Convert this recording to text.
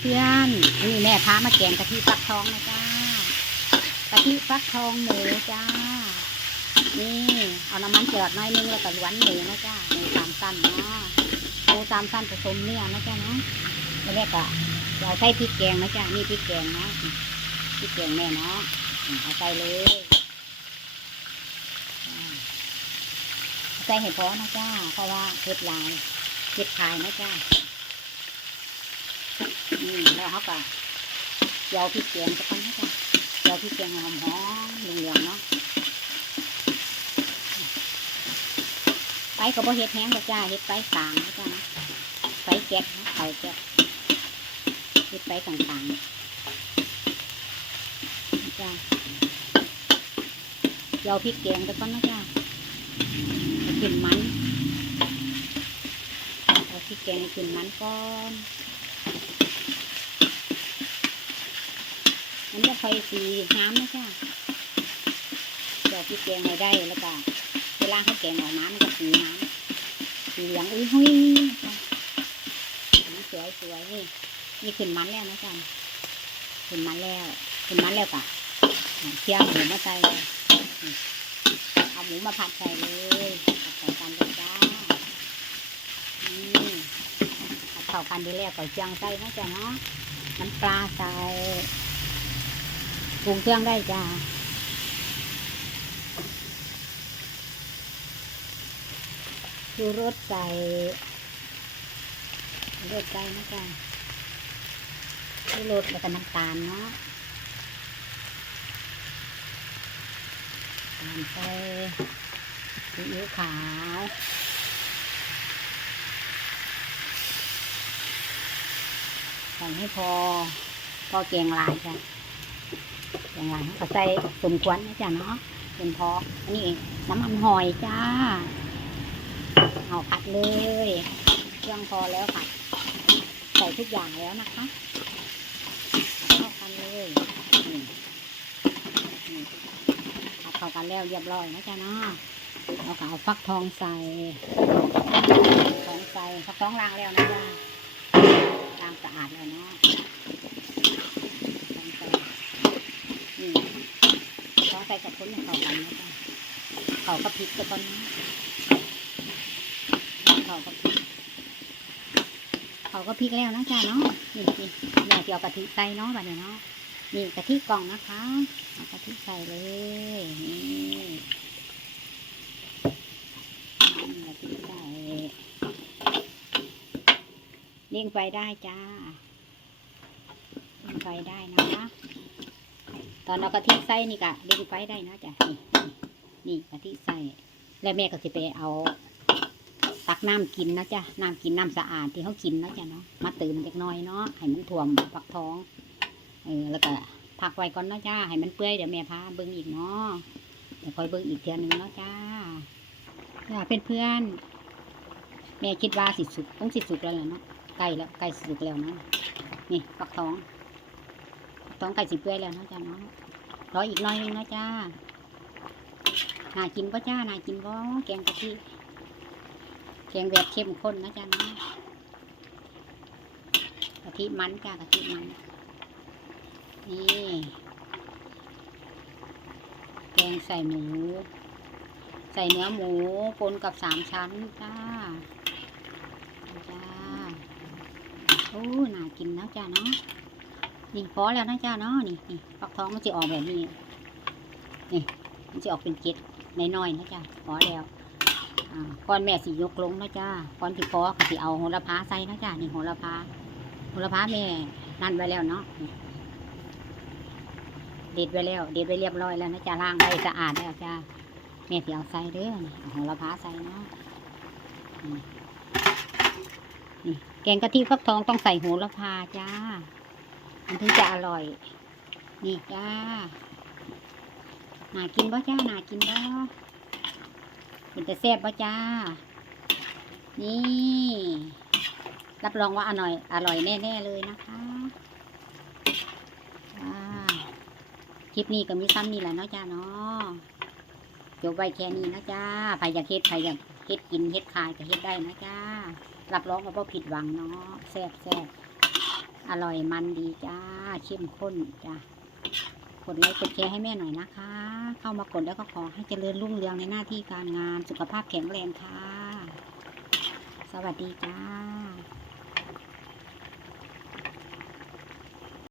เพื่อนนี่แม่พามาแกงกะทิฟักทองนะจ้ากะทิฟักทองหมูจ้า นี่เอาน้ำมันเจือดหน้อยนึงแล้วก็ล้วนหมูนะจ้าหมูสามสั้นเนาะหมูสามสั้นผสมเนื้อนะจ้าเนาะแล้วแม่ก็เราใส่พริกแกงนะจ้านี่พริกแกงเนาะพริกแกงแม่เนาะเอาใส่เลยใส่ให้พอนะจ้าเพราะว่าเผ็ดหลายเผ็ดขายนะจ้า อืมแล้วเขาก็เจียวพริกแกงสักคนนะจ๊ะเจียวพริกแกงหอมหอมเหลืองๆเนาะไปก็บ่เฮ็ดแห้งหรอกจ้าเฮ็ดไปกลางนะจ้านะไปแก๊สนะเขาแก๊สเฮ็ดไปกลางๆจ้าเจียวพริกแกงสักคนนะจ้าให้กลิ่นมันเอาพริกแกงกลิ่นมันก่อน ค่อยสีน้ำนะจ้าเดี๋ยวพี่แกงให้ได้แล้วก็เวลาเขาแกงออกมามันจะสีน้ำสีเหลืองอุ้ยหุยสวยสวยนี่นี่ขึ้นมันแล้วนะจ๊ะขึ้นมันแล้วขึ้นมันแล้วก็เคี่ยวหมูมาใส่เอาหมูมาผัดใส่เลยผัดใส่กันเลยจ้านี่ผัดเข้ากันดีแล้วก็เจียงใส่นะจ๊ะเนาะน้ำปลาใส่ ปรุงเครื่องได้จ้าดูรสใส่รสใส่นะจ้าดูรสแล้วก็น้ำตาลเนาะน้ำใส่ซีอิ๊วขาวใส่ให้พอ พอแกงลายจ้ะ อย่างไรก็ใส่สมควรนะจ๊ะเนาะเป็นพออันนี้น้ำมันหอยจ้าเอาผัดเลยเครื่องพอแล้วผัดใส่ทุกอย่างแล้วนะคะเข้ากันเลยผัดเข้ากันแล้วเรียบร้อยนะจ๊ะเนาะเราก็เอาฟักทองใส่ทองใส่ฟักทองล้างแล้วนะจ๊ะล้างสะอาดแล้วเนาะทองใส่ นี่ขอ ใส่กับคนให้เขากันนะจ๊ะเขาก็พริกก็ต้นนะเขาก็พริกเขาก็พริกแล้วนะจ๊ะเนาะนี่นี่แม่จะเอากะทิใส่เนาะแบบนี้เนาะนี่กะทิกล่องนะคะเอากะทิใส่เลยนี่อืมกะทิใส่เลี้ยงไฟได้จ้าเลี้ยงไฟได้นะคะ ตอนเรากะทิใส่นี่กะเล่งไฟได้นะจ๊ะนี่นี่กะทิใส่แล้วแม่ก็สิไปเอาตักน้ำกินนะจ๊ะน้ำกินน้ำสะอาดที่เขากินนะจ๊ะเนาะมาเติมเล็กน้อยเนาะให้มันท่วมปักท้องเออแล้วก็พักไว้ก่อนนะจ้าให้มันเปื่อยเดี๋ยวแม่พาเบิ้งอีกเนาะเดี๋ยวคอยเบิ้งอีกเทือนึงเนาะจ้าจ้าเพื่อนเพื่อนแม่คิดว่าสิสุกต้องสิสุกแล้วแหละเนาะใกล้แล้วใกล้สุกแล้วเนาะนี่ปักท้อง ปักท้องใกล้สิบเปื่อยแล้วนะจ้าเนาะรออีกน่อยนึงนะจ้าน่ากินปะจ้าน่ากินปะแกงกะทิแกงแบบเข้มข้นนะจ้านะกะทิมันจ้ากะทิมัน นี่แกงใส่หมู ใส่เนื้อหมูปนกับสามชั้นจ้าจ้าโอ้น่ากินนะจ้าเนาะ นี่พอแล้วนะจ้าเนาะนี่นี่ฟักทองมันจะออกแบบนี้นี่มันจะออกเป็นเกล็ดน้อยๆนะจ้าพอแล้วอ่าก่อนแม่สิยกลงนะจ้าก่อนที่พอก็สิเอาโหระพาใส่นะจ้านี่โหระพาโหระพาแม่นั่นไว้แล้วเนาะนี่เด็ดไว้แล้ว เด็ดไว้เรียบร้อยแล้วนะจ้าล้างไว้สะอาดแล้วจ้าแม่สิเอาใส่เด้อนี่อาโหระพาใส่เนาะนี่แกงกะทิฟักทองต้องใส่โหระพาจ้า มันถึงจะอร่อย นี่จ้านากินบ่จ้านากินบ่เป็นแต่แซ่บบ่จ้า นี่ รับรองว่าอร่อย อร่อยแน่ ๆ เลยนะคะจ้าคลิปนี้ก็มีซ้ำนี่แหละเนาะจ้าเนาะจบไว้แค่นี้นะจ้าใครอยากเฮ็ดใครอยากเฮ็ดกินเฮ็ดขายก็เฮ็ดได้นะจ้ารับรองว่าบ่ผิดหวังเนาะแซ่บแซ่บ อร่อยมันดีจ้าเข้มข้นจ้ากดไลค์กดแชร์ให้แม่หน่อยนะคะ เข้ามากดแล้วก็ขอให้เจริญรุ่งเรืองในหน้าที่การงานสุขภาพแข็งแรงค่ะ สวัสดีจ้า